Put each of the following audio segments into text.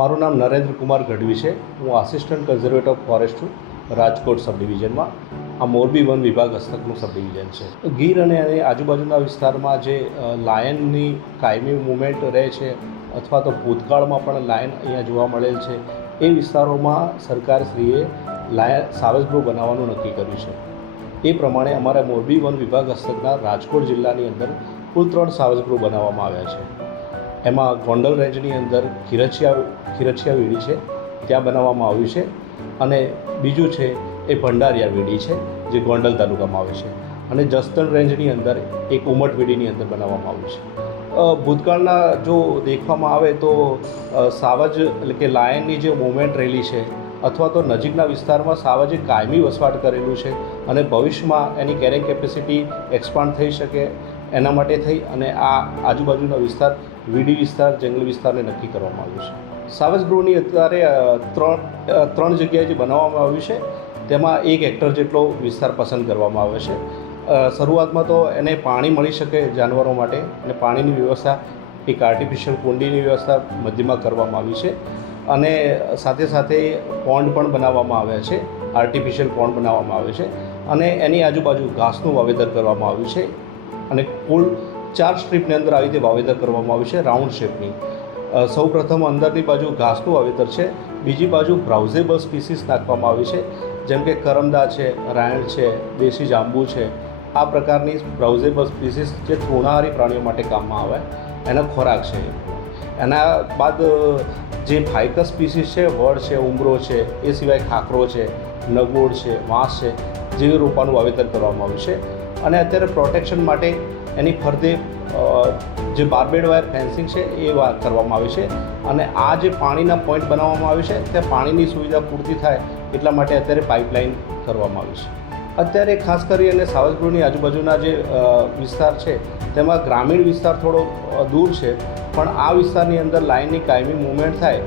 મારું નામ નરેન્દ્ર કુમાર ગઢવી છે। હું આસિસ્ટન્ટ કન્ઝર્વેટર ઓફ ફોરેસ્ટ છું રાજકોટ સબ ડિવિઝનમાં। આ મોરબી વન વિભાગ હસ્તકનું સબ ડિવિઝન છે। ગીર અને આજુબાજુના વિસ્તારમાં જે લાયનની કાયમી મૂવમેન્ટ રહે છે અથવા તો ભૂતકાળમાં પણ લાયન અહીંયા જોવા મળેલ છે, એ વિસ્તારોમાં સરકારશ્રીએ સાવજ ગૃહ બનાવવાનું નક્કી કર્યું છે। એ પ્રમાણે અમારા મોરબી વન વિભાગ હસ્તકના રાજકોટ જિલ્લાની અંદર કુલ 3 સાવજ ગૃહ બનાવવામાં આવ્યા છે। એમાં ગોંડલ રેન્જની અંદર ખીરચિયા વીડી છે, ત્યાં બનાવવામાં આવ્યું છે, અને બીજું છે એ ભંડારિયા વીડી છે જે ગોંડલ તાલુકામાં આવે છે, અને જસદણ રેન્જની અંદર એક ઉમટ વીડીની અંદર બનાવવામાં આવ્યું છે। ભૂતકાળના જો દેખવામાં આવે તો સાવજ એટલે કે લાયનની જે મૂવમેન્ટ રહેલી છે અથવા તો નજીકના વિસ્તારમાં સાવજે કાયમી વસવાટ કરેલું છે અને ભવિષ્યમાં એની કેરિંગ કેપેસિટી એક્સપાન્ડ થઈ શકે એના માટે થઈ અને આ આજુબાજુના વિસ્તાર વીડી વિસ્તાર, જંગલી વિસ્તારને નક્કી કરવામાં આવ્યું છે। સાવજ ગૃહની અત્યારે ત્રણ જગ્યાએ જે બનાવવામાં આવ્યું છે તેમાં 1 હેક્ટર જેટલો વિસ્તાર પસંદ કરવામાં આવ્યો છે। શરૂઆતમાં તો એને પાણી મળી શકે જાનવરો માટે, અને પાણીની વ્યવસ્થા એક આર્ટિફિશિયલ કુંડીની વ્યવસ્થા મધ્યમાં કરવામાં આવી છે, અને સાથે સાથે પોન્ડ પણ બનાવવામાં આવ્યા છે, આર્ટિફિશિયલ પોન્ડ બનાવવામાં આવે છે, અને એની આજુબાજુ ઘાસનું વાવેતર કરવામાં આવ્યું છે, અને કુલ 4 સ્ટ્રીપની અંદર આવી રીતે વાવેતર કરવામાં આવ્યું છે રાઉન્ડ શેપની। સૌપ્રથમ અંદરની બાજુ ઘાસનું વાવેતર છે, બીજી બાજુ બ્રાઉઝેબલ સ્પીસીસ નાખવામાં આવી છે, જેમ કે કરમદા છે, રાયણ છે, દેશી જાંબુ છે। આ પ્રકારની બ્રાઉઝેબલ સ્પીસીસ જે તૃણાહારી પ્રાણીઓ માટે કામમાં આવે એનો ખોરાક છે। એના બાદ જે ફાઇકસ સ્પીસીસ છે, વડ છે, ઉમરો છે, એ સિવાય ખાખરો છે, નગોડ છે, વાંસ છે, જેવી રોપાનું વાવેતર કરવામાં આવ્યું છે, અને અત્યારે પ્રોટેક્શન માટે એની ફરતે જે બાર્બેડ વાયર ફેન્સિંગ છે એ કરવામાં આવી છે, અને આ જે પાણીના પોઈન્ટ બનાવવામાં આવે છે તે પાણીની સુવિધા પૂરતી થાય એટલા માટે અત્યારે પાઇપલાઇન કરવામાં આવી છે। અત્યારે ખાસ કરી અને સાવજ ગૃહની આજુબાજુના જે વિસ્તાર છે તેમાં ગ્રામીણ વિસ્તાર થોડો દૂર છે, પણ આ વિસ્તારની અંદર લાયનની કાયમી મૂવમેન્ટ થાય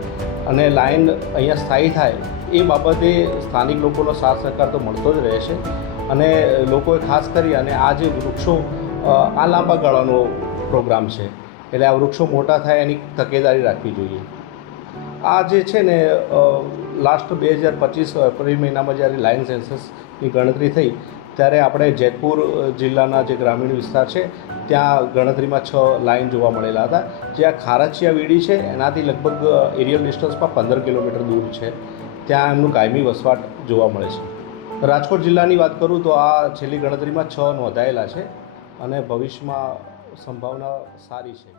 અને લાયન અહીંયા સ્થાયી થાય એ બાબતે સ્થાનિક લોકોનો સાથ સહકાર તો મળતો જ રહે છે, અને લોકોએ ખાસ કરી અને આ જે વૃક્ષો આ લાંબા ગાળાનો પ્રોગ્રામ છે, એટલે આ વૃક્ષો મોટા થાય એની તકેદારી રાખવી જોઈએ। આ જે છે ને લાસ્ટ 2025 એપ્રિલ મહિનામાં જ્યારે લાયન સેન્સસની ગણતરી થઈ ત્યારે આપણે જેતપુર જિલ્લાના જે ગ્રામીણ વિસ્તાર છે ત્યાં ગણતરીમાં 6 લાયન જોવા મળેલા હતા, જે આ ખારચિયા વીડી છે એનાથી લગભગ એરિયલ ડિસ્ટન્સમાં 15 કિલોમીટર દૂર છે, ત્યાં એમનું કાયમી વસવાટ જોવા મળે છે। રાજકોટ જિલ્લાની વાત કરું તો આ છેલ્લી ગણતરીમાં 6 નોંધાયેલા છે, અને ભવિષ્યમાં સંભાવના સારી છે।